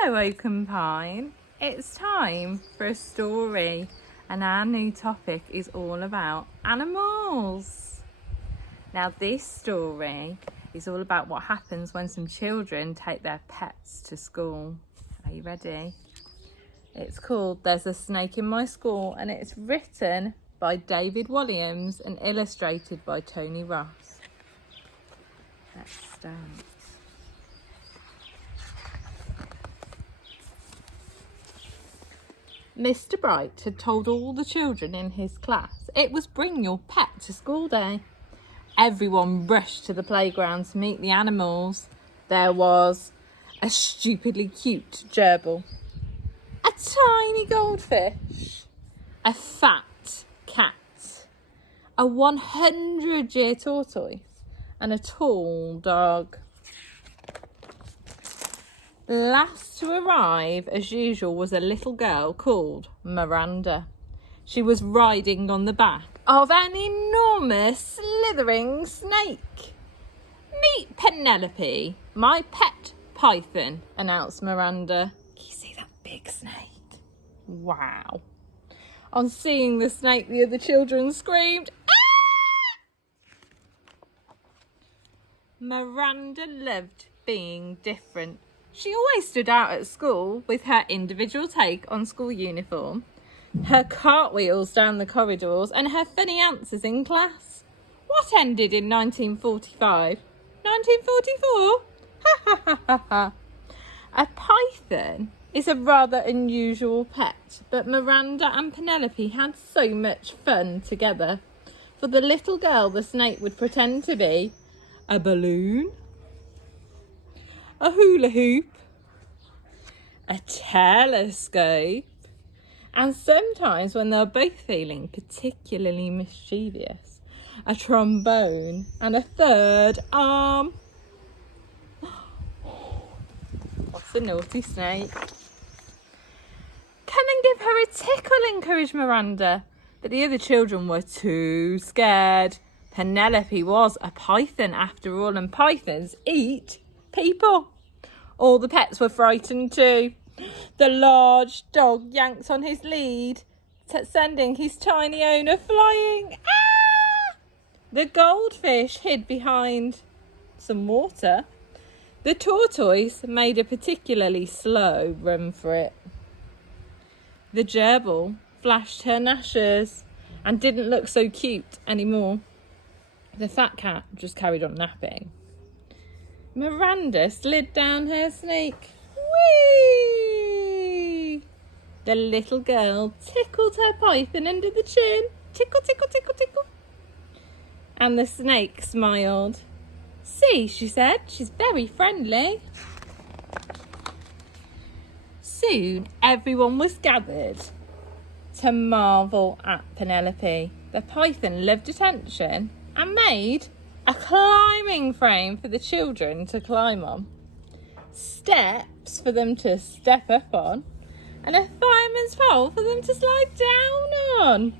Hello Oaken Pine, it's time for a story and our new topic is all about animals. Now this story is all about what happens when some children take their pets to school. Are you ready? It's called There's a Snake in My School and it's written by David Williams and illustrated by Tony Ross. Let's start. Mr. Bright had told all the children in his class it was bring your pet to school day. Everyone rushed to the playground to meet the animals. There was a stupidly cute gerbil, a tiny goldfish, a fat cat, a 100-year tortoise, and a tall dog. Last to arrive, as usual, was a little girl called Miranda. She was riding on the back of an enormous slithering snake. Meet Penelope, my pet python, announced Miranda. Can you see that big snake? Wow. On seeing the snake, the other children screamed, "Ah!" Miranda loved being different. She always stood out at school with her individual take on school uniform, her cartwheels down the corridors and her funny answers in class. What ended in 1945? 1944? Ha ha ha ha ha. A python is a rather unusual pet, but Miranda and Penelope had so much fun together. For the little girl, the snake would pretend to be a balloon, a hula hoop, a telescope, and sometimes when they're both feeling particularly mischievous, a trombone and a third arm. What's a naughty snake? Come and give her a tickle, encouraged Miranda, but the other children were too scared. Penelope was a python after all, and pythons eat people. All the pets were frightened too. The large dog yanked on his lead, sending his tiny owner flying. Ah! The goldfish hid behind some water. The tortoise made a particularly slow run for it. The gerbil flashed her gnashers and didn't look so cute anymore. The fat cat just carried on napping. Miranda slid down her snake. Whee! The little girl tickled her python under the chin. Tickle, tickle, tickle, tickle. And the snake smiled. See, she said, she's very friendly. Soon everyone was gathered to marvel at Penelope. The python loved attention and made a climbing frame for the children to climb on, steps for them to step up on, and a fireman's pole for them to slide down on.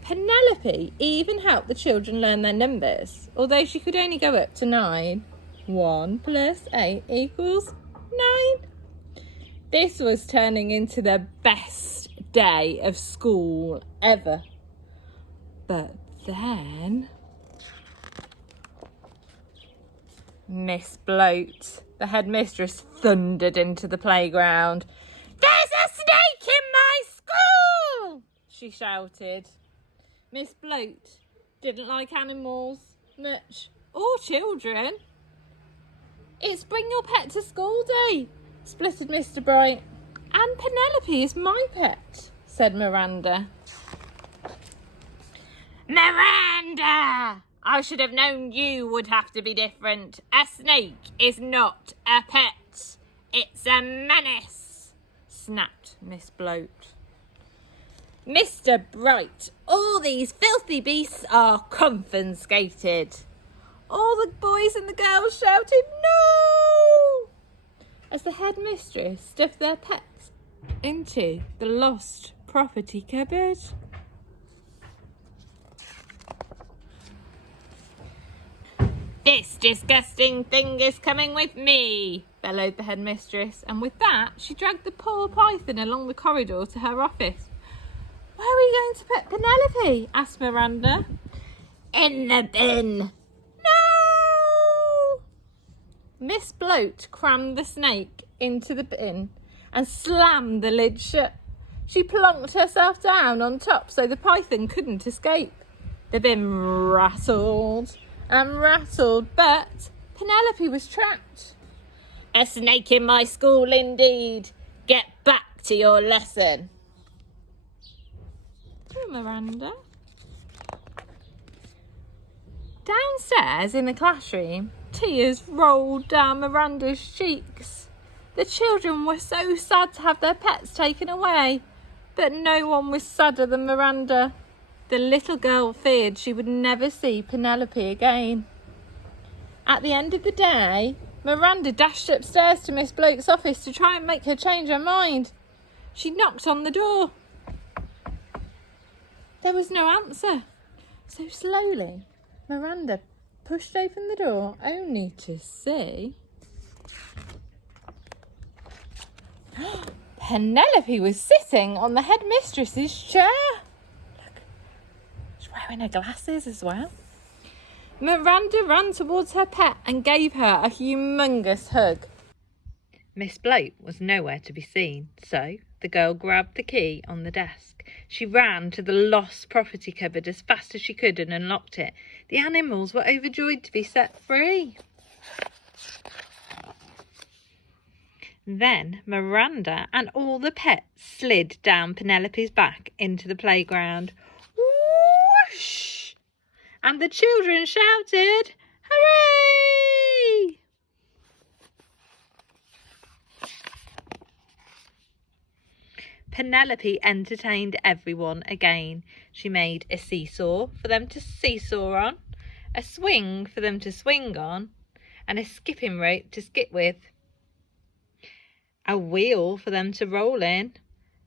Penelope even helped the children learn their numbers, although she could only go up to 9. 1 + 8 = 9. This was turning into the best day of school ever. But then Miss Bloat, the headmistress, thundered into the playground. "There's a snake in my school!" she shouted. Miss Bloat didn't like animals much, or children. "It's bring your pet to school day," spluttered Mr. Bright. "And Penelope is my pet," said Miranda. "Miranda! I should have known you would have to be different. A snake is not a pet. It's a menace," snapped Miss Bloat. "Mr. Bright, all these filthy beasts are confiscated." All the boys and the girls shouted "No!" as the headmistress stuffed their pets into the lost property cupboard. "This disgusting thing is coming with me," bellowed the headmistress, and with that she dragged the poor python along the corridor to her office. "Where are we going to put Penelope?" asked Miranda. "In the bin." "No!" Miss Bloat crammed the snake into the bin and slammed the lid shut. She plonked herself down on top so the python couldn't escape. The bin rattled and rattled, but Penelope was trapped. "A snake in my school indeed. Get back to your lesson." Oh, Miranda. Downstairs in the classroom, tears rolled down Miranda's cheeks. The children were so sad to have their pets taken away, but no one was sadder than Miranda. The little girl feared she would never see Penelope again. At the end of the day, Miranda dashed upstairs to Miss Bloke's office to try and make her change her mind. She knocked on the door. There was no answer. So slowly, Miranda pushed open the door, only to see Penelope was sitting on the headmistress's chair. Look, she's wearing her glasses as well. Miranda ran towards her pet and gave her a humongous hug. Miss Bloke was nowhere to be seen, so the girl grabbed the key on the desk. She ran to the lost property cupboard as fast as she could and unlocked it. The animals were overjoyed to be set free. Then Miranda and all the pets slid down Penelope's back into the playground. Whoosh! And the children shouted, "Hooray!" Penelope entertained everyone again. She made a seesaw for them to seesaw on, a swing for them to swing on, and a skipping rope to skip with, a wheel for them to roll in.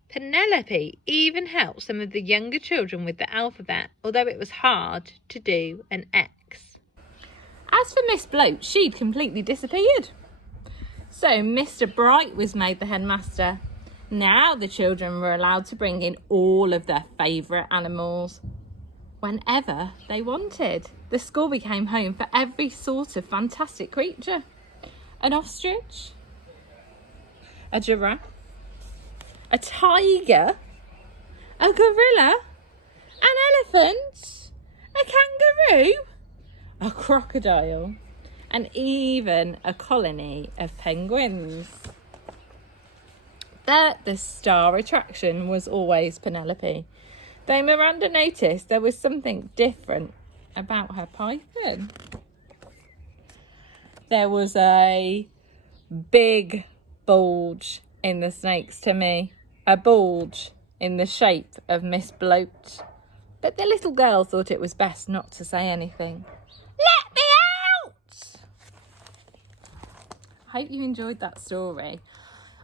Penelope even helped some of the younger children with the alphabet, although it was hard to do an X. As for Miss Bloat, she'd completely disappeared. So Mr. Bright was made the headmaster. Now the children were allowed to bring in all of their favourite animals whenever they wanted. The school became home for every sort of fantastic creature. An ostrich, a giraffe, a tiger, a gorilla, an elephant, a kangaroo, a crocodile, and even a colony of penguins. But the star attraction was always Penelope, though Miranda noticed there was something different about her python. There was a big bulge in the snake's tummy, a bulge in the shape of Miss Bloat. But the little girl thought it was best not to say anything. "Let me out!" I hope you enjoyed that story.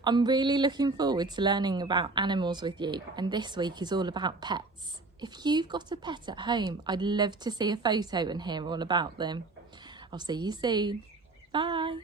I'm really looking forward to learning about animals with you, and this week is all about pets. If you've got a pet at home, I'd love to see a photo and hear all about them. I'll see you soon. Bye.